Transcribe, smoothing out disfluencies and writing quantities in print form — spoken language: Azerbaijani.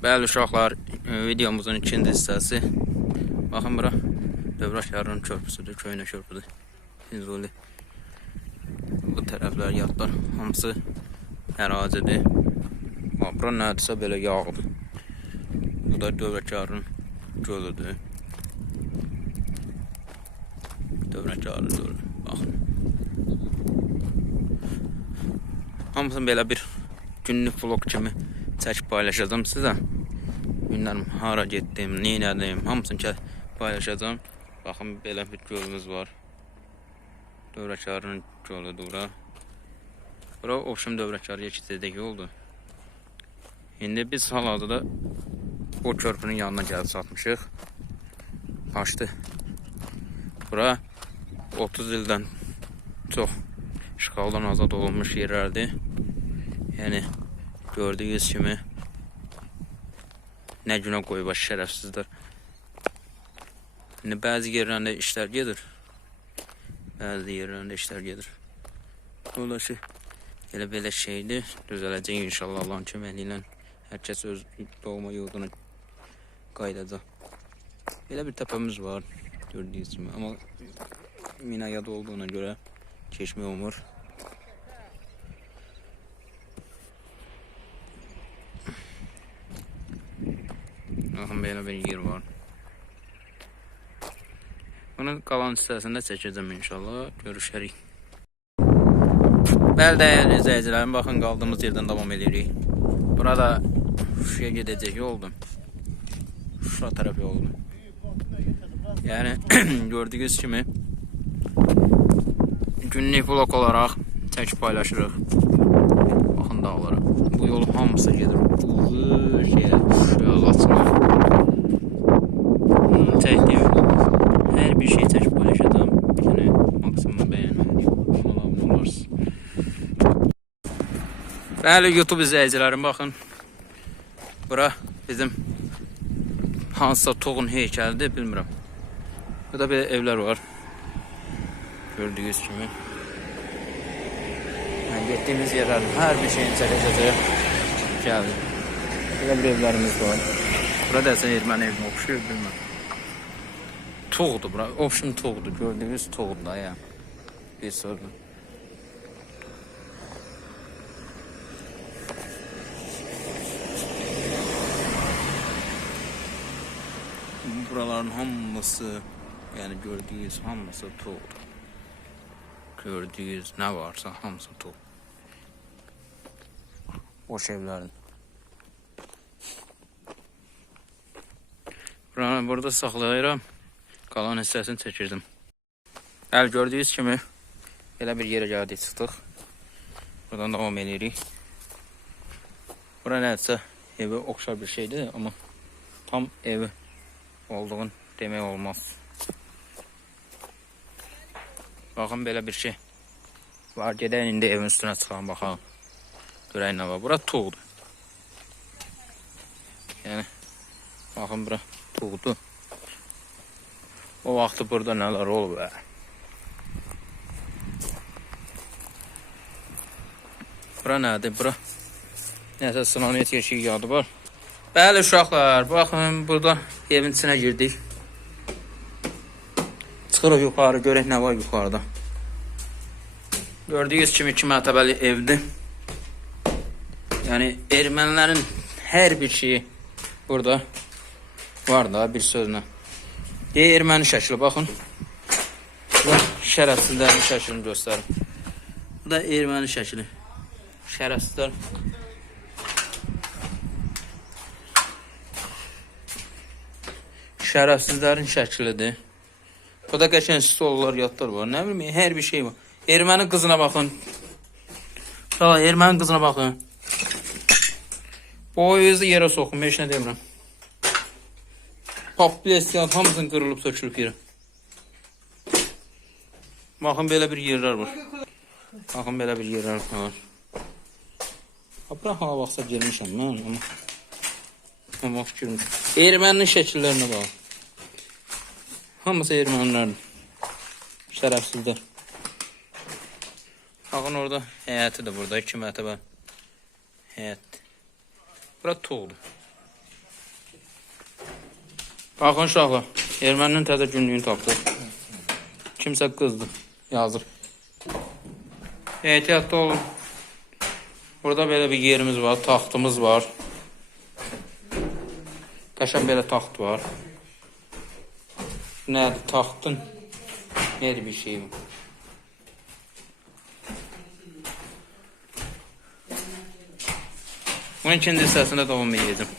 Bəli uşaqlar, videomuzun ikinci hissəsi. Baxın bura, Dövrəşarın körpüsüdür, köynə körpüdür. Füzuli. Bu tərəflər yatlar, hamısı ərazidir. Bura nədirsə belə yağıb. Bu da Dövrəşarın gölüdür. Dövrəşarın gölü, baxın. Hamısını belə bir günlük vlog kimi çəkib paylaşacağım sizə. Günlərim hara getdim, nə elədim, hamısını paylaşacağım. Baxın, belə bir gölümüz var. Dövrəkarın gölüdür bura. Bura Ovşum Dövrəkarıya keçidək yoldur. İndi biz hal-hazırda o körpünün yanına gəlib satmışıq. Açdı. Bura 30 ildən çox işğaldan azad olunmuş yerlərdir. Yəni gördüyünüz kimi nə günə qoyub şərəfsizdir. İndi bəzi yerlərində işlər gedir. Bəzi yerlərində işlər gedir. Dolayı elə belə şeydir. Düzələcək inşallah Allahın köməkliyi ilə. Hər kəs öz doğma yurduna qayıdacaq. Belə bir təpəmiz var gördüyünüz kimi. Amma minayada olduğuna görə keçmək olmur. Baxın, belə bir yer var. Bunun qalan hissəsində çəkəcəm inşallah. Görüşərik. Bəli, dəyərli izləyicilərim, baxın, qaldığımız yerdən davam edirik. Burada Şuşaya gedəcək yoldur. Şuşa tərəf yoldur. Yəni gördüyünüz kimi günlük vlog olaraq çəkib paylaşırıq. Baxın dağlara. Bu yol hamısı gedir. Uzu Şuşaya qaçmaq. Çəkdiyim hər bir şey çəkib paylaşacağım. Yəni maksimum bəyənmək olasınız. Bəli, YouTube izləyicilərim, baxın. Bura bizim hansısa toğun heykəlidir, bilmirəm. Burada belə evlər var. Gördüyünüz kimi. Yəni getdiyimiz yerlərin hər bir şeyini çəkəcək. Gəldi. Belə bir evlərimiz var. Burada isə erməni evinə oxşuyur, bilmirəm. Toğdur bura. Ovşum toğdur. Gördüyünüz toğdur da ya. Bir sözlə. Buraların hamısı, yəni gördüyünüz hamısı toğdur. Gördüyünüz nə varsa hamısı toğ. Boş evlərin. Burada saxlayıram. Qalan hissəsini çəkirdim. Bəli, gördüyünüz kimi belə bir yerə gəldik, çıxdıq. Buradan davam edirik. Bura nədirsə evi oxşar bir şeydir, amma tam evi olduğunu demək olmaz. Baxın, belə bir şey var. Gedək indi evin üstünə çıxalım, baxalım. Görək nə var. Bura toğdur. Yəni, baxın, bura toğdur. O vaxtı burada nələr olub. Bura nədir? Bura nəsə sınanet yeşiyi yadı var. Bəli uşaqlar, baxın, burada evin içinə girdik. Çıxırıq yuxarı, görək nə var yuxarıda. Gördüyünüz kimi 2 mərtəbəli evdir. Yəni ermənilərin hər bir şeyi burada var da, bir sözlə. Erməni şəkli, baxın. Bu şərəfsizlərin şəklini göstərim. Bu da erməni şəkli. Şərəfsizlər. Şərəfsizlərin şəklidir. Burada qəşəng stollar, yatlar var. Nə bilməyim, hər bir şey var. Erməni qızına baxın. Erməni qızına baxın. Boyunuzu yerə soxun, heç nə demirəm. Paplesiyan hamısını qırılıb sökülüb yerə. Baxın, belə bir yerlər var. Baxın, belə bir yerlər var. Bura hala baxsa gelmişəm mən. Amma fikrim. Erməninin şəkillərinə bax. Hamısı ermənilərdir. Şərəfsizlər. Baxın, orada həyəti də burada. 2 mərtəbə həyət. Bura toğdur. Baxın uşaqlar, erməninin təzə günlüyünü tapdı. Kimsə qızdı, yazır. Ehtiyatlı olun. Burada belə bir yerimiz var, taxtımız var. Qəşəng belə taxt var. Nədir taxtın? Nədir bir şey var? Bunun ikinci hissəsində davam edəcəm.